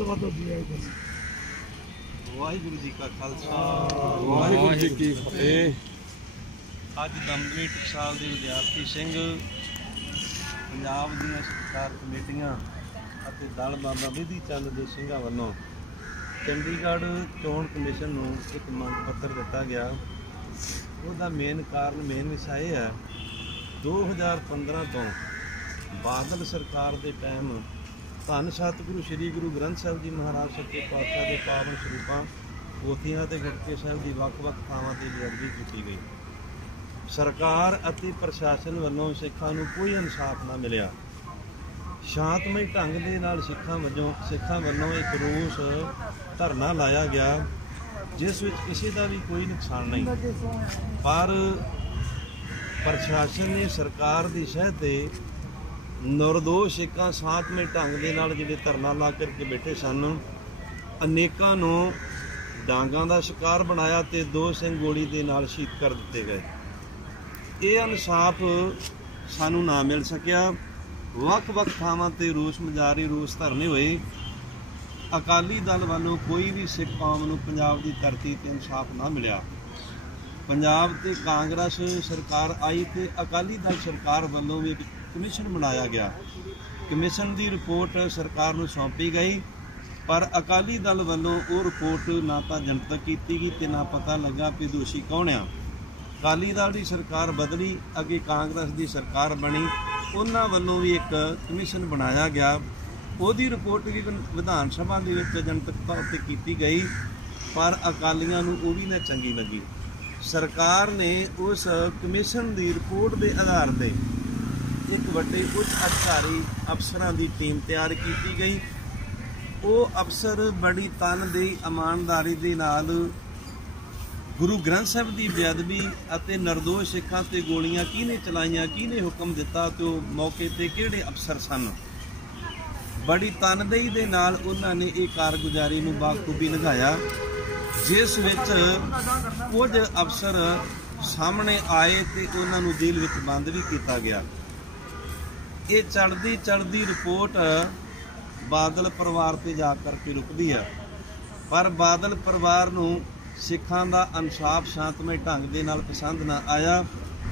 ਗੱਲਬਾਤ ਹੁੰਦੀ ਹੈ ਵਾਹਿਗੁਰੂ ਜੀ ਕਾ ਖਾਲਸਾ। ਵਾਹਿਗੁਰੂ ਜੀ ਕੀ ਫਤਿਹ। ਅੱਜ ਦਮਦਮੀ ਟਕਸਾਲ ਦੇ ਵਿਦਿਆਰਥੀ ਸਿੰਘ ਪੰਜਾਬ ਦੀਆਂ ਸਰਕਾਰ ਕਮੇਟੀਆਂ ਅਤੇ ਦਲ ਬਾਬਾ ਵਿਧੀ ਚੰਦ ਦੇ ਸਿੰਘਾਂ ਵੱਲੋਂ ਚੰਡੀਗੜ੍ਹ ਚੋਣ ਕਮਿਸ਼ਨ ਨੂੰ ਇੱਕ ਮੰਗ ਪੱਤਰ ਦਿੱਤਾ ਗਿਆ। ਉਹਦਾ ਮੇਨ ਕਾਰਨ ਮੇਨ ਵਿਸ਼ਾ ਇਹ ਹੈ 2015 ਤੋਂ ਬਾਦਲ ਸਰਕਾਰ ਦੇ ਟਾਈਮ ਧੰਨ ਸਤਿਗੁਰੂ ਸ੍ਰੀ ਗੁਰੂ ਗ੍ਰੰਥ ਸਾਹਿਬ ਜੀ ਮਹਾਰਾਜ ਸੱਚੇ ਪਾਤਸ਼ਾਹ ਦੇ ਪਾਵਨ ਸਰੂਪਾਂ ਪੋਥੀਆਂ ਤੇ ਗੁਟਕੇ ਸਾਹਿਬ ਦੀ ਵੱਖ-ਵੱਖ ਥਾਵਾਂ ਤੇ ਬੇਅਦਬੀ ਕੀਤੀ ਗਈ। ਸਰਕਾਰ ਅਤੇ ਪ੍ਰਸ਼ਾਸਨ ਵੱਲੋਂ ਸਿੱਖਾਂ ਨੂੰ ਕੋਈ ਇਨਸਾਫ ਨਾ ਮਿਲਿਆ। ਸ਼ਾਂਤਮਈ ਢੰਗ ਦੇ ਨਾਲ ਸਿੱਖਾਂ ਵੱਲੋਂ ਸਿੱਖਾਂ ਵੱਲੋਂ ਇੱਕ ਰੋਸ ਧਰਨਾ ਲਾਇਆ ਗਿਆ, ਜਿਸ ਵਿੱਚ ਕਿਸੇ ਦਾ ਵੀ ਕੋਈ ਨੁਕਸਾਨ ਨਹੀਂ। ਪਰ ਪ੍ਰਸ਼ਾਸਨ ਨੇ ਸਰਕਾਰ ਦੀ ਸ਼ਹਿ ਤੇ ਨਿਰਦੋਸ਼ ਸਿੱਖਾਂ ਸ਼ਾਂਤਮਈ ਢੰਗ ਦੇ ਨਾਲ ਜਿਹੜੇ ਧਰਨਾ ਲਾ ਕਰਕੇ ਬੈਠੇ ਸਨ, ਅਨੇਕਾਂ ਨੂੰ ਡਾਂਗਾਂ ਦਾ ਸ਼ਿਕਾਰ ਬਣਾਇਆ ਤੇ ਦੋ ਸਿੰਘ ਗੋਲੀ ਦੇ ਨਾਲ ਸ਼ਹੀਦ ਕਰ ਦਿੱਤੇ ਗਏ। ਇਹ ਇਨਸਾਫ ਸਾਨੂੰ ਨਾ ਮਿਲ ਸਕਿਆ। ਵੱਖ-ਵੱਖ ਥਾਵਾਂ ਤੇ ਰੂਸ ਮਜਾਰੀ, ਰੂਸ ਧਰਨੇ ਹੋਏ। ਅਕਾਲੀ ਦਲ ਵੱਲੋਂ ਕੋਈ ਵੀ ਸਿੱਖ ਕੌਮ ਨੂੰ ਪੰਜਾਬ ਦੀ ਧਰਤੀ ਤੇ ਇਨਸਾਫ ਨਾ ਮਿਲਿਆ। ਪੰਜਾਬ ਤੇ ਕਾਂਗਰਸ ਸਰਕਾਰ ਆਈ ਤੇ ਅਕਾਲੀ ਦਲ ਸਰਕਾਰ ਵੱਲੋਂ ਵੀ ਇੱਕ ਕਮਿਸ਼ਨ ਬਣਾਇਆ ਗਿਆ। ਕਮਿਸ਼ਨ ਦੀ ਰਿਪੋਰਟ ਸਰਕਾਰ ਨੂੰ ਸੌਂਪੀ ਗਈ, ਪਰ ਅਕਾਲੀ ਦਲ ਵੱਲੋਂ ਉਹ ਰਿਪੋਰਟ ਨਾ ਤਾਂ ਜਨਤਕ ਕੀਤੀ ਗਈ ਤੇ ਨਾ ਪਤਾ ਲੱਗਾ ਕਿ ਦੋਸ਼ੀ ਕੌਣ ਆ। ਅਕਾਲੀ ਦਲ ਦੀ ਸਰਕਾਰ ਬਦਲੀ, ਅੱਗੇ ਕਾਂਗਰਸ ਦੀ ਸਰਕਾਰ ਬਣੀ, ਉਹਨਾਂ ਵੱਲੋਂ ਵੀ ਇੱਕ ਕਮਿਸ਼ਨ ਬਣਾਇਆ ਗਿਆ। ਉਹਦੀ ਰਿਪੋਰਟ ਵੀ ਵਿਧਾਨ ਸਭਾ ਦੇ ਵਿੱਚ ਜਨਤਕ ਤੌਰ ਤੇ ਕੀਤੀ ਗਈ, ਪਰ ਅਕਾਲੀਆਂ ਨੂੰ ਉਹ ਵੀ ਨਾ ਚੰਗੀ ਲੱਗੀ। ਸਰਕਾਰ ਨੇ ਉਸ ਕਮਿਸ਼ਨ ਦੀ ਰਿਪੋਰਟ ਦੇ ਆਧਾਰ ਤੇ ਇੱਕ ਵੱਡੇ ਉੱਚ ਅਧਿਕਾਰੀ ਅਫਸਰਾਂ ਦੀ ਟੀਮ ਤਿਆਰ ਕੀਤੀ ਗਈ। ਉਹ ਅਫਸਰ ਬੜੀ ਤਨਦੇਹੀ ਇਮਾਨਦਾਰੀ ਦੇ ਨਾਲ ਗੁਰੂ ਗ੍ਰੰਥ ਸਾਹਿਬ ਦੀ ਬੇਅਦਬੀ ਅਤੇ ਨਿਰਦੋਸ਼ ਸਿੱਖਾਂ ਤੇ ਗੋਲੀਆਂ ਕਿਹਨੇ ਚਲਾਈਆਂ, ਕਿਹਨੇ ਹੁਕਮ ਦਿੱਤਾ ਤੇ ਉਹ ਮੌਕੇ ਤੇ ਕਿਹੜੇ ਅਫਸਰ ਸਨ? ਬੜੀ ਤਨਦੇਹੀ ਦੇ ਨਾਲ ਉਹਨਾਂ ਨੇ ਇਹ ਕਾਰਗੁਜ਼ਾਰੀ ਨੂੰ ਬਾਖੂਬੀ ਨਿਭਾਇਆ, ਜਿਸ ਵਿੱਚ ਕੁਝ ਅਫਸਰ ਸਾਹਮਣੇ ਆਏ ਤੇ ਉਹਨਾਂ ਨੂੰ ਜੇਲ੍ਹ ਵਿੱਚ ਬੰਦ ਵੀ ਕੀਤਾ ਗਿਆ। ਇਹ ਚੜਦੀ ਚੜਦੀ ਰਿਪੋਰਟ ਬਾਦਲ ਪਰਿਵਾਰ ਤੇ ਜਾ ਕਰਕੇ ਰੁਕਦੀ ਹੈ ਪਰ ਬਾਦਲ ਪਰਿਵਾਰ ਨੂੰ ਸਿੱਖਾਂ ਦਾ ਇਨਸਾਫ ਸ਼ਾਂਤਮਈ ਢੰਗ ਦੇ ਨਾਲ ਪਸੰਦ ਨਾ ਆਇਆ।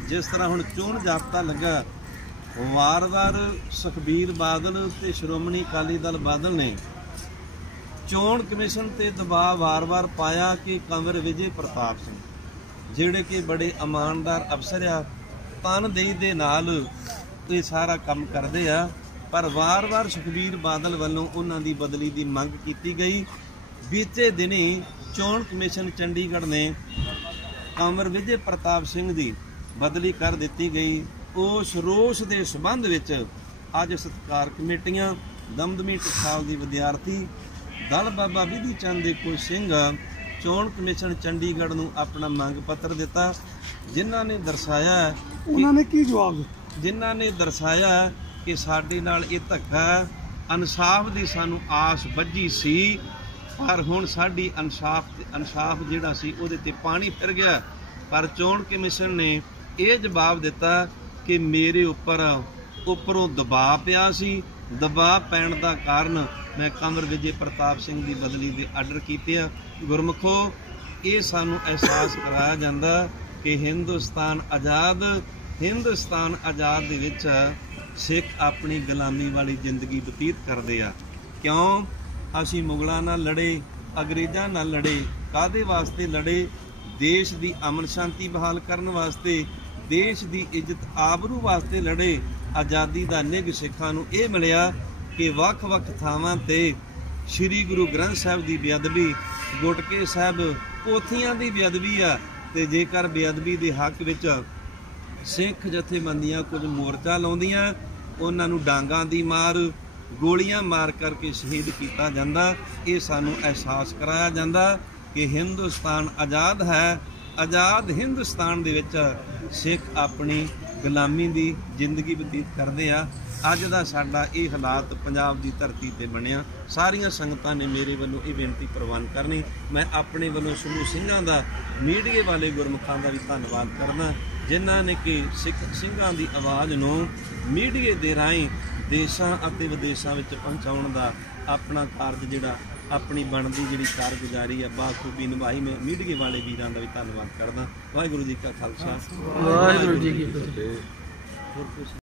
ਜਿਸ ਤਰ੍ਹਾਂ ਹੁਣ ਚੋਣ ਜਾਬਤਾ ਲੱਗਾ, ਵਾਰ-ਵਾਰ ਸੁਖਬੀਰ ਬਾਦਲ ਤੇ ਸ਼੍ਰੋਮਣੀ ਅਕਾਲੀ ਦਲ ਬਾਦਲ ਨੇ ਚੋਣ ਕਮਿਸ਼ਨ ਤੇ ਦਬਾਅ ਵਾਰ-ਵਾਰ ਪਾਇਆ ਕਿ ਕੰਵਰ ਵਿਜੇ ਪ੍ਰਤਾਪ ਸਿੰਘ, ਜਿਹੜੇ ਕਿ ਬੜੇ ਇਮਾਨਦਾਰ ਅਫਸਰ ਆ, ਤਨਦੇਹੀ ਦੇ ਨਾਲ ਇਹ ਸਾਰਾ ਕੰਮ ਕਰਦੇ ਆ। ਪਰ ਵਾਰ-ਵਾਰ ਸੁਖਬੀਰ ਬਾਦਲ ਵੱਲੋਂ ਉਹਨਾਂ ਦੀ ਬਦਲੀ ਦੀ ਮੰਗ ਕੀਤੀ ਗਈ। ਬੀਤੇ ਦਿਨੀ ਚੋਣ ਕਮਿਸ਼ਨ ਚੰਡੀਗੜ੍ਹ ਨੇ ਕੰਵਰ ਵਿਜੇ ਪ੍ਰਤਾਪ ਸਿੰਘ ਦੀ ਬਦਲੀ ਕਰ ਦਿੱਤੀ ਗਈ। ਉਸ ਰੋਸ ਦੇ ਸਬੰਧ ਵਿੱਚ ਅੱਜ ਸਤਕਾਰ ਕਮੇਟੀਆਂ, ਦਮਦਮੀ ਟਕਸਾਲ ਦੀ ਵਿਦਿਆਰਥੀ, ਦਲ ਬਾਬਾ ਵਿਧੀ ਚੰਦ ਦੇ ਕੋਈ ਸਿੰਘ, ਚੋਣ ਕਮਿਸ਼ਨ ਚੰਡੀਗੜ੍ਹ ਨੂੰ ਆਪਣਾ ਮੰਗ ਪੱਤਰ ਦਿੱਤਾ, ਜਿਨ੍ਹਾਂ ਨੇ ਦਰਸਾਇਆ ਉਹਨਾਂ ਨੇ ਕੀ ਜਵਾਬ ਦਿੱਤਾ? ਜਿਨ੍ਹਾਂ ਨੇ ਦਰਸਾਇਆ ਕਿ ਸਾਡੇ ਨਾਲ ਇਹ ਧੱਕਾ ਇਨਸਾਫ ਦੀ ਸਾਨੂੰ ਆਸ ਵੱਜੀ ਸੀ, ਪਰ ਹੁਣ ਸਾਡੀ ਇਨਸਾਫ ਇਨਸਾਫ ਜਿਹੜਾ ਸੀ ਉਹਦੇ ਤੇ ਪਾਣੀ ਫਿਰ ਗਿਆ। ਪਰ ਚੋਣ ਕਮਿਸ਼ਨ ਨੇ ਇਹ ਜਵਾਬ ਦਿੱਤਾ ਕਿ ਮੇਰੇ ਉੱਪਰ ਉੱਪਰੋਂ ਦਬਾਅ ਪਿਆ ਸੀ। ਦਬਾਅ ਪੈਣ ਦਾ ਕਾਰਨ ਮੈਂ ਕਮਰ ਵਿਜੇ ਪ੍ਰਤਾਪ ਸਿੰਘ ਦੀ ਬਦਲੀ ਦੇ ਆਰਡਰ ਕੀਤੇ ਆ। ਗੁਰਮਖੋ, ਇਹ ਸਾਨੂੰ ਅਹਿਸਾਸ ਕਰਾਇਆ ਜਾਂਦਾ ਕਿ ਹਿੰਦੁਸਤਾਨ ਆਜ਼ਾਦ ਹਿੰਦੁਸਤਾਨ ਆਜ਼ਾਦ ਦੇ ਵਿੱਚ ਸਿੱਖ ਆਪਣੀ ਗੁਲਾਮੀ ਵਾਲੀ ਜ਼ਿੰਦਗੀ ਬਤੀਤ ਕਰਦੇ ਆ। ਕਿਉਂ? ਅਸੀਂ ਮੁਗਲਾਂ ਨਾਲ ਲੜੇ, ਅੰਗਰੇਜ਼ਾਂ ਨਾਲ ਲੜੇ ਕਾਦੇ ਵਾਸਤੇ ਲੜੇ? ਦੇਸ਼ ਦੀ ਅਮਨ ਸ਼ਾਂਤੀ ਬਹਾਲ ਕਰਨ ਵਾਸਤੇ, ਦੇਸ਼ ਦੀ ਇੱਜ਼ਤ ਆਬਰੂ ਵਾਸਤੇ ਲੜੇ। ਆਜ਼ਾਦੀ ਦਾ ਨਿੱਘ ਸਿੱਖਾਂ ਨੂੰ ਇਹ ਮਿਲਿਆ ਕਿ ਵੱਖ-ਵੱਖ ਥਾਵਾਂ ਤੇ ਸ੍ਰੀ ਗੁਰੂ ਗ੍ਰੰਥ ਸਾਹਿਬ ਦੀ ਬੇਅਦਬੀ, ਗੁਟਕੇ ਸਾਹਿਬ ਪੋਥੀਆਂ ਦੀ ਬੇਅਦਬੀ ਆ ਤੇ ਜੇਕਰ ਬੇਅਦਬੀ ਦੇ ਹੱਕ ਵਿੱਚ ਸਿੱਖ ਜਥੇਬੰਦੀਆਂ ਕੁਝ ਮੋਰਚਾ ਲਾਉਂਦੀਆਂ, ਉਹਨਾਂ ਨੂੰ ਡਾਂਗਾਂ ਦੀ ਮਾਰ, ਗੋਲੀਆਂ ਮਾਰ ਕਰਕੇ ਸ਼ਹੀਦ ਕੀਤਾ ਜਾਂਦਾ। ਇਹ ਸਾਨੂੰ ਅਹਿਸਾਸ ਕਰਾਇਆ ਜਾਂਦਾ ਕਿ ਹਿੰਦੁਸਤਾਨ ਆਜ਼ਾਦ ਹੈ। ਆਜ਼ਾਦ ਹਿੰਦੁਸਤਾਨ ਦੇ ਵਿੱਚ ਸਿੱਖ ਆਪਣੀ ਗੁਲਾਮੀ ਦੀ ਜ਼ਿੰਦਗੀ ਬਤੀਤ ਕਰਦੇ ਆ। ਅੱਜ ਦਾ ਸਾਡਾ ਇਹ ਹਾਲਾਤ ਪੰਜਾਬ ਦੀ ਧਰਤੀ ਤੇ ਬਣਿਆ। ਸਾਰੀਆਂ ਸੰਗਤਾਂ ਨੇ ਮੇਰੇ ਵੱਲੋਂ ਇਹ ਬੇਨਤੀ ਪ੍ਰਵਾਨ ਕਰਨੀ। ਮੈਂ ਆਪਣੇ ਵੱਲੋਂ ਸਮੂਹ ਸਿੰਘਾਂ ਦਾ, ਮੀਡੀਏ ਵਾਲੇ ਗੁਰਮੁਖਾਂ ਦਾ ਵੀ ਧੰਨਵਾਦ ਕਰਦਾ। ਜਿਨ੍ਹਾਂ ਨੇ ਕਿ ਸਿੱਖ ਸਿੰਘਾਂ ਦੀ ਆਵਾਜ਼ ਨੂੰ ਮੀਡੀਏ ਦੇ ਰਾਹੀਂ ਦੇਸ਼ਾਂ ਅਤੇ ਵਿਦੇਸ਼ਾਂ ਵਿੱਚ ਪਹੁੰਚਾਉਣ ਦਾ ਆਪਣਾ ਕਾਰਜ ਜਿਹੜਾ ਆਪਣੀ ਬਣਦੀ ਜਿਹੜੀ ਕਾਰਗੁਜ਼ਾਰੀ ਹੈ ਬਾਖੂਬੀ ਨਿਭਾਈ ਮੈਂ ਮੀਡੀਏ ਵਾਲੇ ਵੀਰਾਂ ਦਾ ਵੀ ਧੰਨਵਾਦ ਕਰਦਾ। ਵਾਹਿਗੁਰੂ ਜੀ ਕਾ ਖਾਲਸਾ। ਵਾਹਿਗੁਰੂ ਜੀ ਕੀ ਫਤਿਹ।